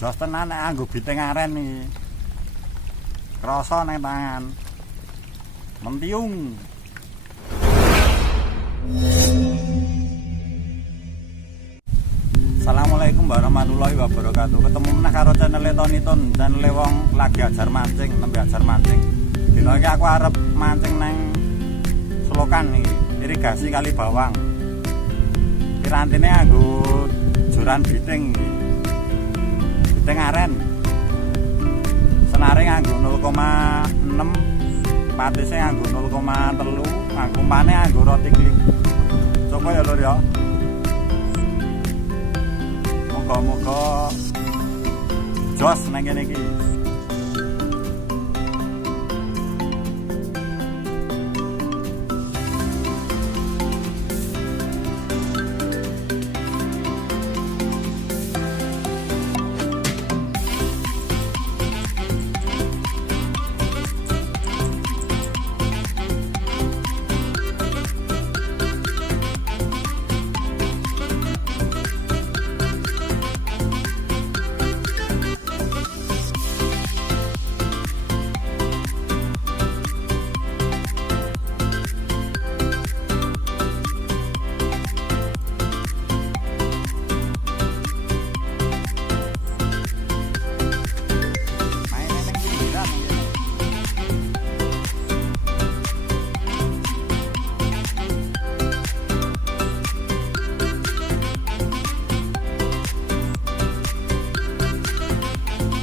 Jos tenan nek anggo biting aren iki. Krasa nang tangan. Mentiung. Assalamualaikum warahmatullahi wabarakatuh. Ketemu meneh karo channel Toniton, channel wong lagi ajar mancing, nembe ajar mancing. Dino iki aku arep mancing nang slokan iki, irigasi kali bawang. Pirantine anggo joran biting iki. Biting aren. Senare nganggo 0,6, patise nganggo 0,3, umpane nganggo roti klik. Coba ya lur ya. Moga-moga jos nang kene iki.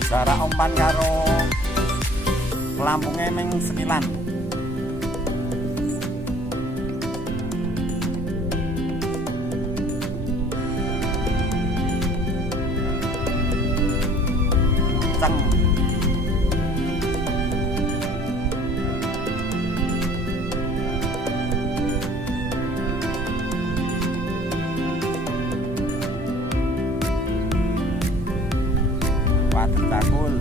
Jarak umpan karo pelampungnya ming sekilan. Ceng. Waduh cakul.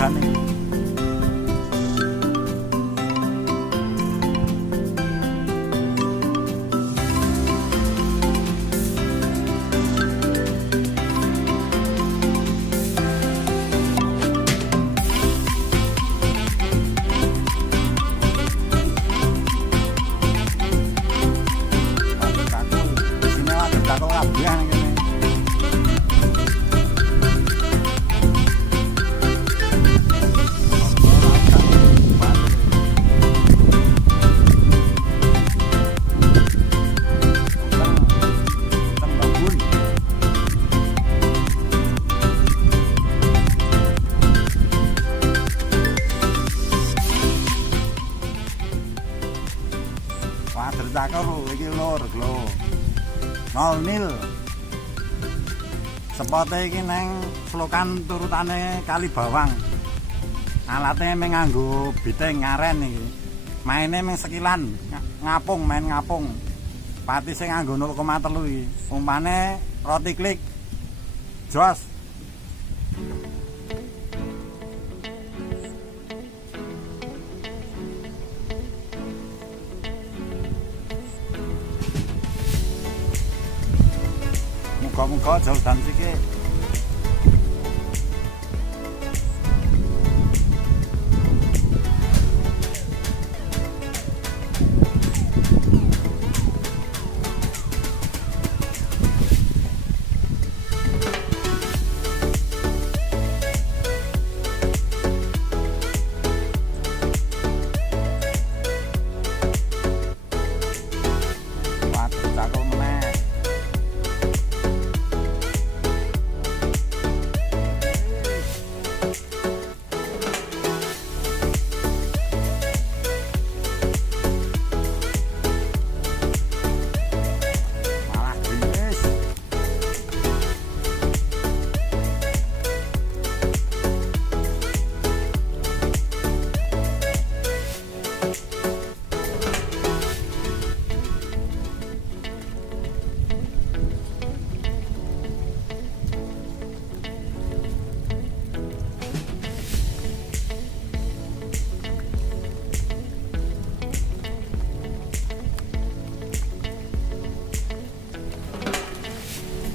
slogan ini. Keruh iki lur glo 00 sepote iki neng slokan turutane kali bawang. Alatnya mung nganggo biting aren iki. Maine mung sekilan ngapung, main ngapung. Patise nganggo 0,3 iki. Umpane roti klik jos. Muka-muka jauh dan sikit.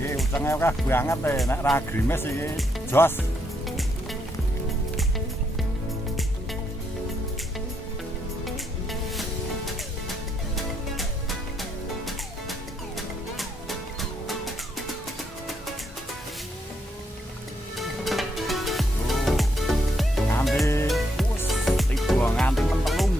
Ucengnya kah banget deh, nek ra grimes iki jos. Nganti mentelung.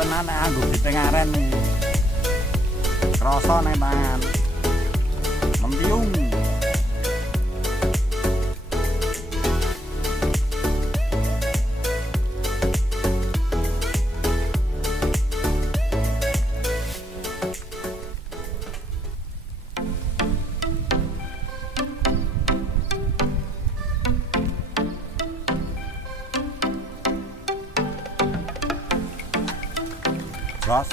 Tenan nek anggo biting aren iki. Krasa ning tangan. Mentiung. Jos.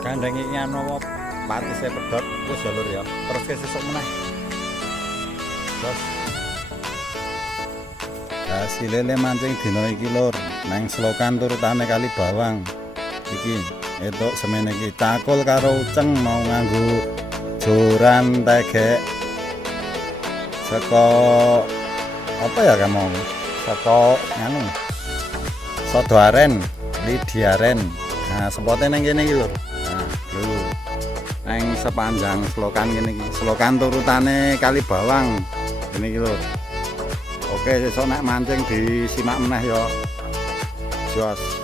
Gandeng iki anu pati saya pedot wis ya lur ya. Terus ke sesuk meneh. Terus hasilnya mancing dino iki lur nang slokan turutane kali bawang iki etuk semene iki cakul karo uceng mau nganggo joran tegek saka apa ya kamu saka nganu Sodo Aren Aren. Nah spotnya nang kene iki lur. Nah lho nang sepanjang slokan kene iki slokan turutane kali bawang kene iki lur. Oke, sesuk nek mancing disimak meneh ya. Jos.